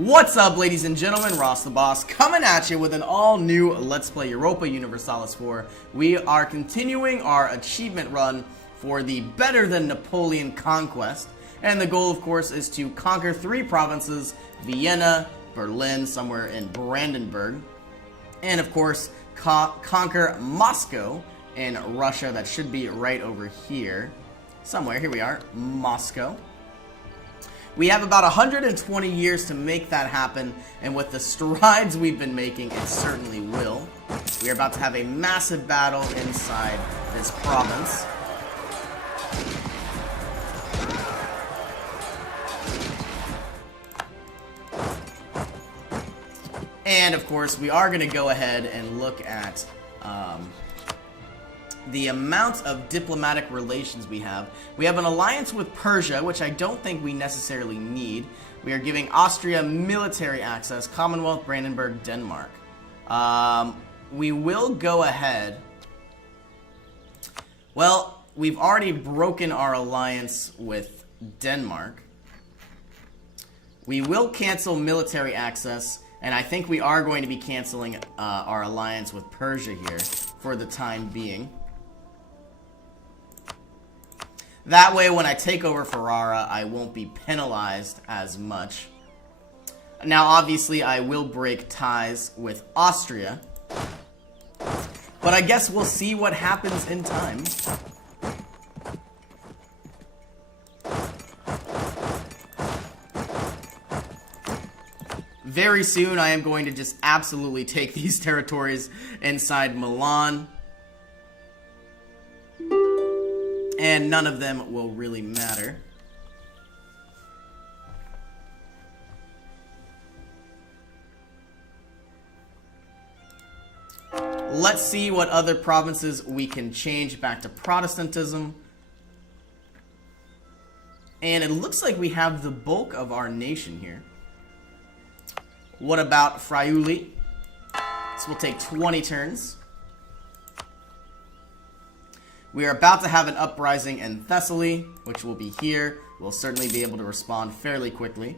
What's up, ladies and gentlemen? Ross the Boss coming at you with an all-new Let's Play Europa Universalis 4. We are continuing our achievement run for the Better Than Napoleon conquest. And the goal, of course, is to conquer 3 provinces, Vienna, Berlin, somewhere in Brandenburg, and, of course, conquer Moscow in Russia. That should be right over here. Somewhere. Here we are. Moscow. We have about 120 years to make that happen, and with the strides we've been making, it certainly will. We are about to have a massive battle inside this province. And, of course, we are going to go ahead and look at the amount of diplomatic relations we have. We have an alliance with Persia, which I don't think we necessarily need. We are giving Austria military access, Commonwealth, Brandenburg, Denmark. We will go ahead. Well, we've already broken our alliance with Denmark. We will cancel military access, and I think we are going to be canceling our alliance with Persia here for the time being. That way, when I take over Ferrara, I won't be penalized as much. Now, obviously, I will break ties with Austria. But I guess we'll see what happens in time. Very soon, I am going to just absolutely take these territories inside Milan. And none of them will really matter. Let's see what other provinces we can change back to Protestantism. And it looks like we have the bulk of our nation here. What about Friuli? This will take 20 turns. We are about to have an uprising in Thessaly, which will be here. We'll certainly be able to respond fairly quickly.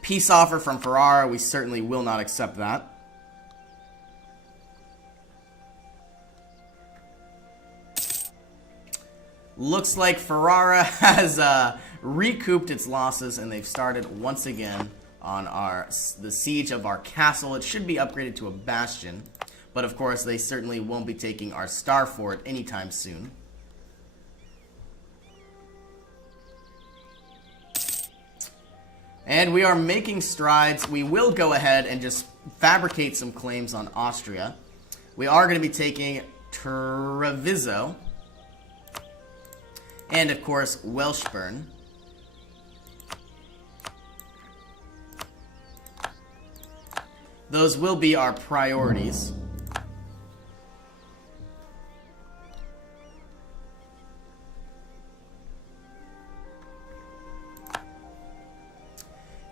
Peace offer from Ferrara. We certainly will not accept that. Looks like Ferrara has recouped its losses, and they've started once again on the siege of our castle. It should be upgraded to a bastion, but of course they certainly won't be taking our star fort anytime soon. And we are making strides. We will go ahead and just fabricate some claims on Austria. We are going to be taking Treviso, and of course Welshburn. Those will be our priorities.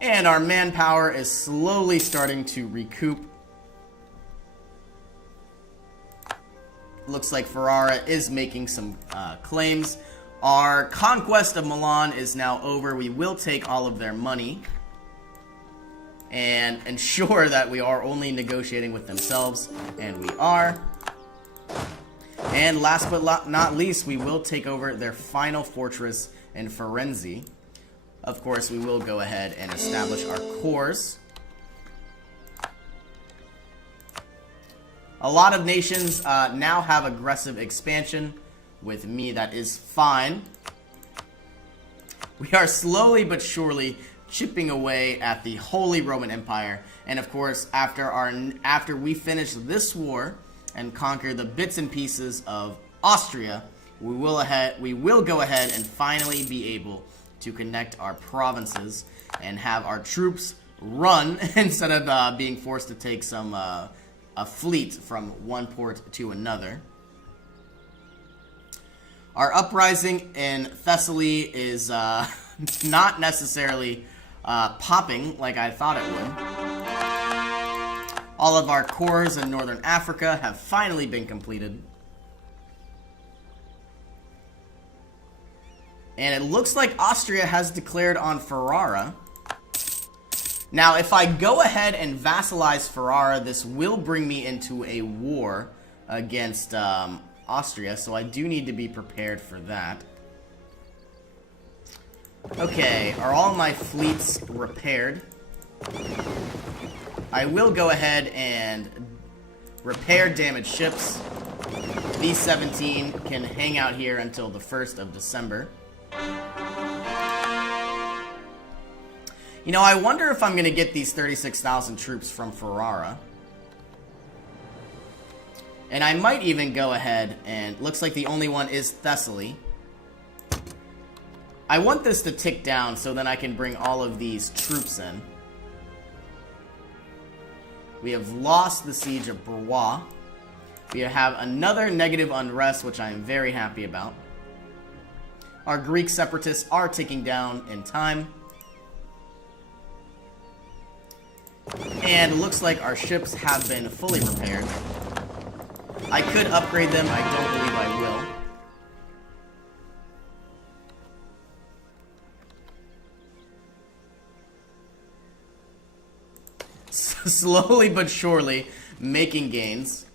And our manpower is slowly starting to recoup. Looks like Ferrara is making some claims. Our conquest of Milan is now over. We will take all of their money and ensure that we are only negotiating with themselves, and we are. And last but not least, we will take over their final fortress in Firenze. Of course, we will go ahead and establish our cores. A lot of nations now have aggressive expansion. With me, that is fine. We are slowly but surely chipping away at the Holy Roman Empire, and of course, after we finish this war and conquer the bits and pieces of Austria, we will go ahead and finally be able to connect our provinces and have our troops run instead of being forced to take a fleet from one port to another. Our uprising in Thessaly is not necessarily popping like I thought it would. All of our cores in Northern Africa have finally been completed. And it looks like Austria has declared on Ferrara. Now, if I go ahead and vassalize Ferrara, this will bring me into a war against Austria, so I do need to be prepared for that. Okay, are all my fleets repaired? I will go ahead and repair damaged ships. These 17 can hang out here until the 1st of December. You know, I wonder if I'm going to get these 36,000 troops from Ferrara. And I might even go ahead and... Looks like the only one is Thessaly. I want this to tick down so then I can bring all of these troops in. We have lost the siege of Blois. We have another negative unrest, which I am very happy about. Our Greek separatists are ticking down in time. And it looks like our ships have been fully repaired. I could upgrade them. I don't believe I will. Slowly but surely making gains.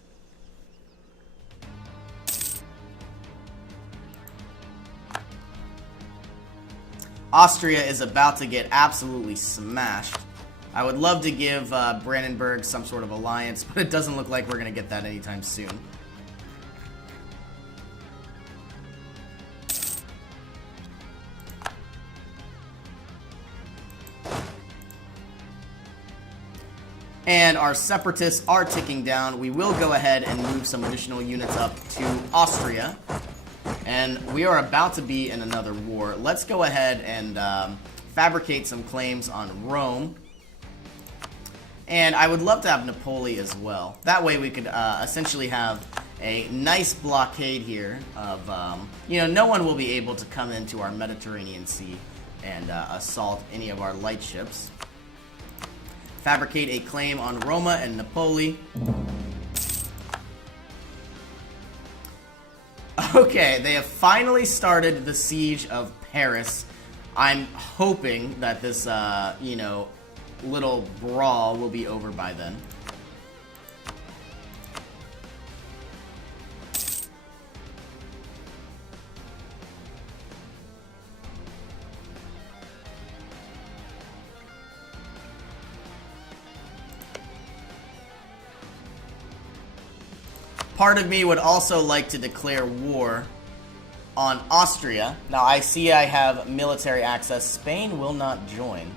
Austria is about to get absolutely smashed. I would love to give Brandenburg some sort of alliance, but it doesn't look like we're going to get that anytime soon. And our separatists are ticking down. We will go ahead and move some additional units up to Austria. And we are about to be in another war. Let's go ahead and fabricate some claims on Rome. And I would love to have Napoli as well. That way we could essentially have a nice blockade here of, you know, no one will be able to come into our Mediterranean Sea and assault any of our light ships. Fabricate a claim on Roma and Napoli. Okay, they have finally started the siege of Paris. I'm hoping that this, you know, little brawl will be over by then. Part of me would also like to declare war on Austria. Now, I see I have military access. Spain will not join.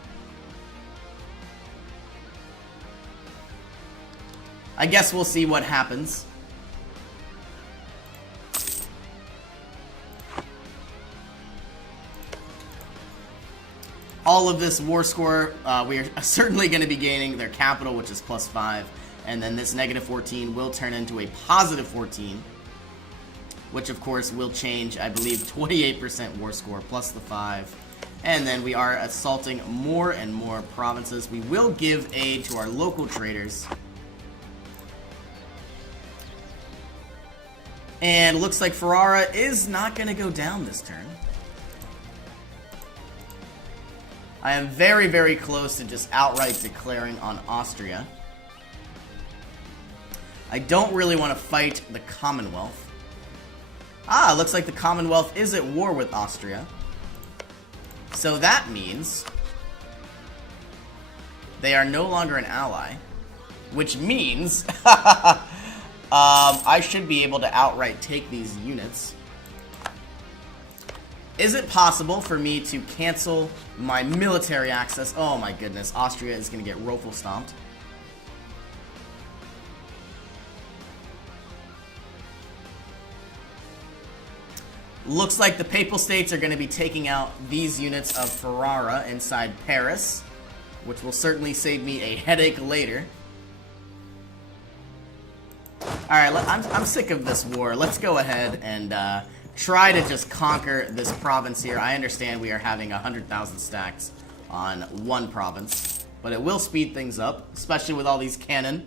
I guess we'll see what happens. All of this war score, we are certainly going to be gaining their capital, which is +5. And then this -14 will turn into a +14. Which, of course, will change, I believe, 28% war score plus the 5. And then we are assaulting more and more provinces. We will give aid to our local traders. And it looks like Ferrara is not going to go down this turn. I am very, very close to just outright declaring on Austria. I don't really want to fight the Commonwealth. Ah, looks like the Commonwealth is at war with Austria. So that means they are no longer an ally. Which means I should be able to outright take these units. Is it possible for me to cancel my military access? Oh my goodness, Austria is going to get rofl stomped. Looks like the Papal States are going to be taking out these units of Ferrara inside Paris, which will certainly save me a headache later. Alright, I'm sick of this war. Let's go ahead and try to just conquer this province here. I understand we are having 100,000 stacks on one province, but it will speed things up, especially with all these cannon.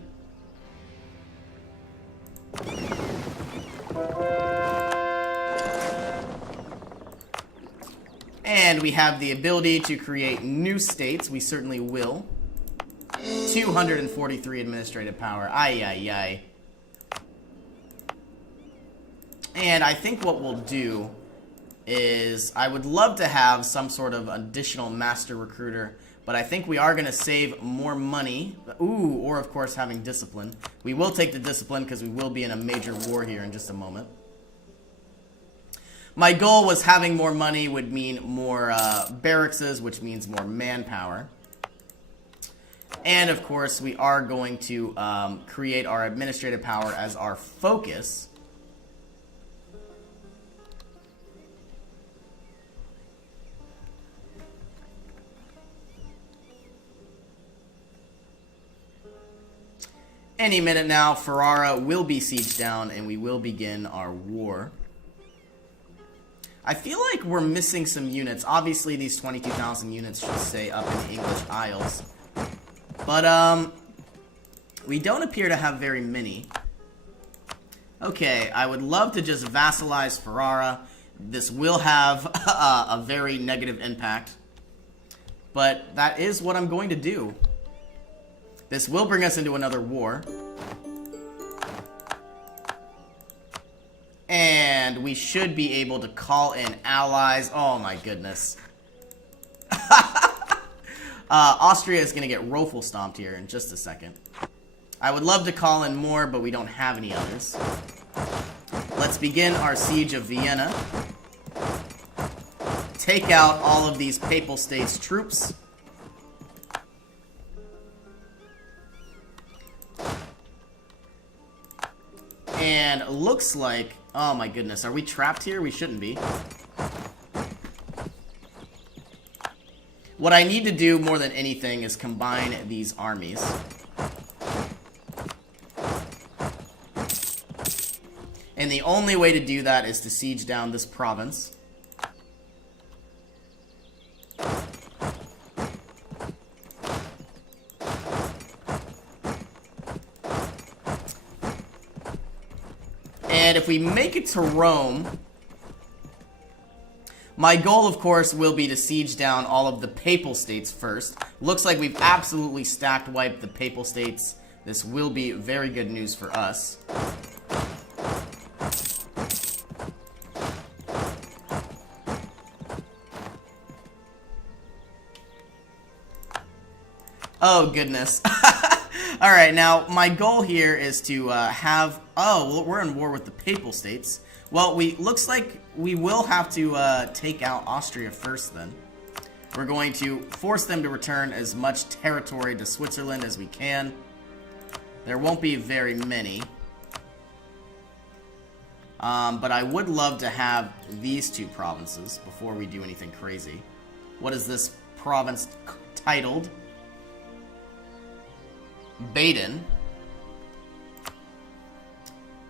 And we have the ability to create new states. We certainly will. 243 administrative power. Ay, ay, ay. And I think what we'll do is I would love to have some sort of additional master recruiter, but I think we are going to save more money. Ooh, or of course having discipline. We will take the discipline because we will be in a major war here in just a moment. My goal was having more money would mean more barracks, which means more manpower. And of course we are going to create our administrative power as our focus. Any minute now, Ferrara will be sieged down, and we will begin our war. I feel like we're missing some units. Obviously, these 22,000 units should stay up in the English Isles. But, we don't appear to have very many. Okay, I would love to just vassalize Ferrara. This will have a very negative impact. But that is what I'm going to do. This will bring us into another war. And we should be able to call in allies. Oh my goodness. Austria is going to get Rofel stomped here in just a second. I would love to call in more, but we don't have any others. Let's begin our siege of Vienna. Take out all of these Papal States troops. And looks like, oh my goodness, are we trapped here? We shouldn't be. What I need to do more than anything is combine these armies. And the only way to do that is to siege down this province. And if we make it to Rome, my goal, of course, will be to siege down all of the Papal States first. Looks like we've absolutely stacked wiped the Papal States. This will be very good news for us. Oh, goodness. Alright, now, my goal here is to have... Oh, well, we're in war with the Papal States. Well, looks like we will have to take out Austria first, then. We're going to force them to return as much territory to Switzerland as we can. There won't be very many. But I would love to have these two provinces before we do anything crazy. What is this province titled? Baden.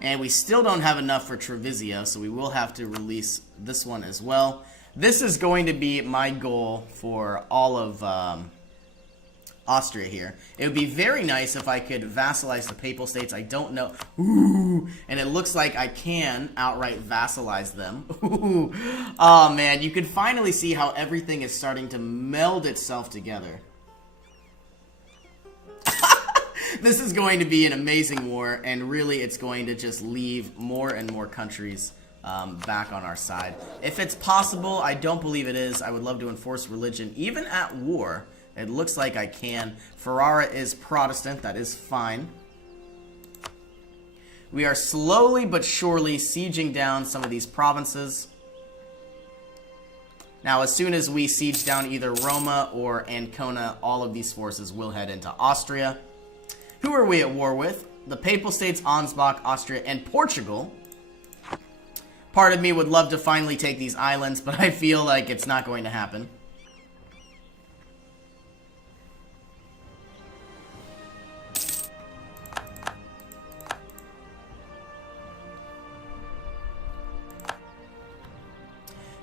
And we still don't have enough for Trevisia, so we will have to release this one as well. This is going to be my goal for all of Austria here. It would be very nice if I could vassalize the Papal States. I don't know. Ooh, and it looks like I can outright vassalize them. Ooh. Oh man, you can finally see how everything is starting to meld itself together. This is going to be an amazing war, and really it's going to just leave more and more countries back on our side. If it's possible, I don't believe it is. I would love to enforce religion, even at war. It looks like I can. Ferrara is Protestant. That is fine. We are slowly but surely sieging down some of these provinces. Now, as soon as we siege down either Roma or Ancona, all of these forces will head into Austria. Who are we at war with? The Papal States, Ansbach, Austria, and Portugal. Part of me would love to finally take these islands, but I feel like it's not going to happen.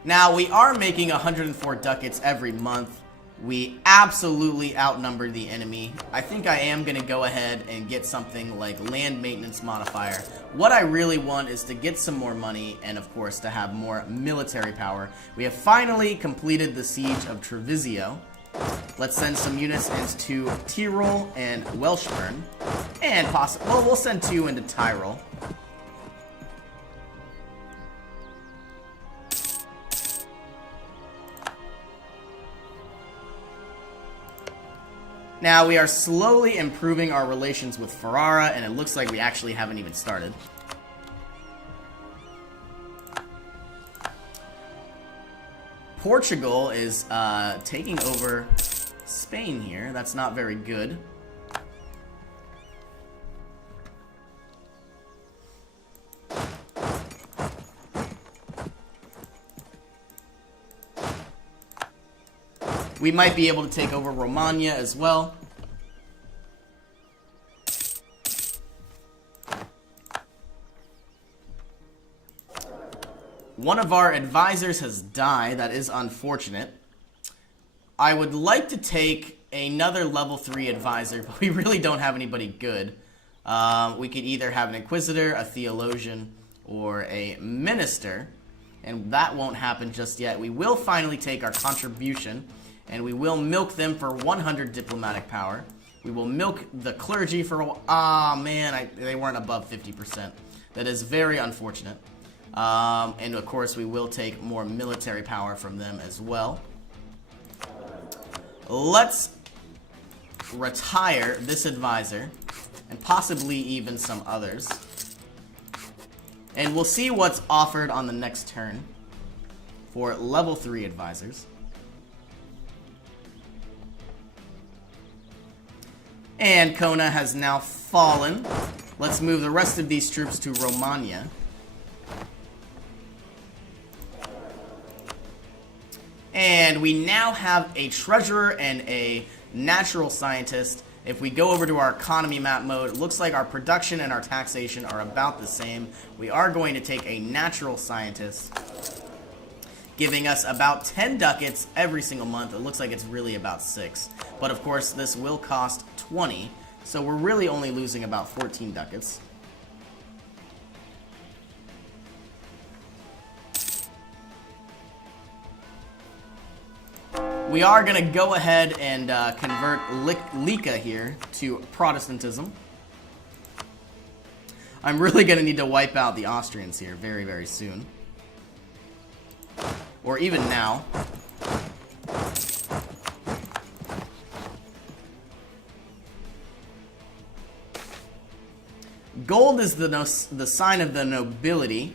Now, we are making 104 ducats every month. We absolutely outnumbered the enemy. I think I am going to go ahead and get something like land maintenance modifier. What I really want is to get some more money and, of course, to have more military power. We have finally completed the siege of Treviso. Let's send some units into Tyrol and Welshburn. And well, we'll send 2 into Tyrol. Now, we are slowly improving our relations with Ferrara, and it looks like we actually haven't even started. Portugal is taking over Spain here. That's not very good. We might be able to take over Romagna as well. One of our advisors has died. That is unfortunate. I would like to take another level 3 advisor, but we really don't have anybody good. We could either have an inquisitor, a theologian, or a minister, and that won't happen just yet. We will finally take our contribution, and we will milk them for 100 diplomatic power. We will milk the clergy for... they weren't above 50%. That is very unfortunate. And of course, we will take more military power from them as well. Let's retire this advisor, and possibly even some others. And we'll see what's offered on the next turn for level 3 advisors. And Kona has now fallen. Let's move the rest of these troops to Romagna. And we now have a treasurer and a natural scientist. If we go over to our economy map mode, it looks like our production and our taxation are about the same. We are going to take a natural scientist, giving us about 10 ducats every single month. It looks like it's really about 6. But of course, this will cost 20, so we're really only losing about 14 ducats. We are going to go ahead and convert Lica here to Protestantism. I'm really going to need to wipe out the Austrians here very, very soon. Or even now. Gold is the sign of the nobility.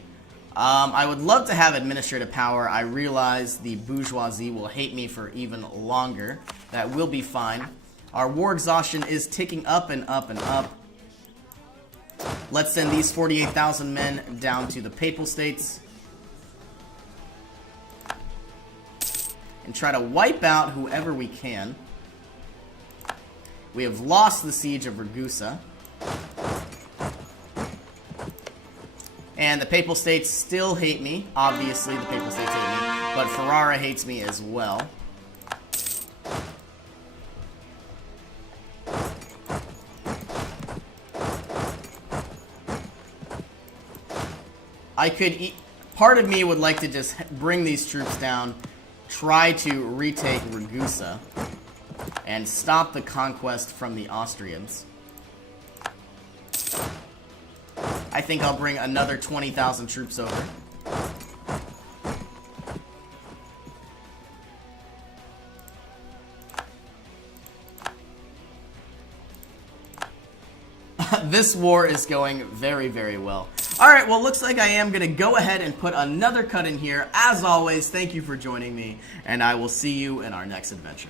I would love to have administrative power. I realize the bourgeoisie will hate me for even longer. That will be fine. Our war exhaustion is ticking up and up and up. Let's send these 48,000 men down to the Papal States and try to wipe out whoever we can. We have lost the siege of Ragusa. And the Papal States still hate me. Obviously, the Papal States hate me. But Ferrara hates me as well. Part of me would like to just bring these troops down, try to retake Ragusa, and stop the conquest from the Austrians. I think I'll bring another 20,000 troops over. This war is going very, very well. Alright, well, looks like I am going to go ahead and put another cut in here. As always, thank you for joining me, and I will see you in our next adventure.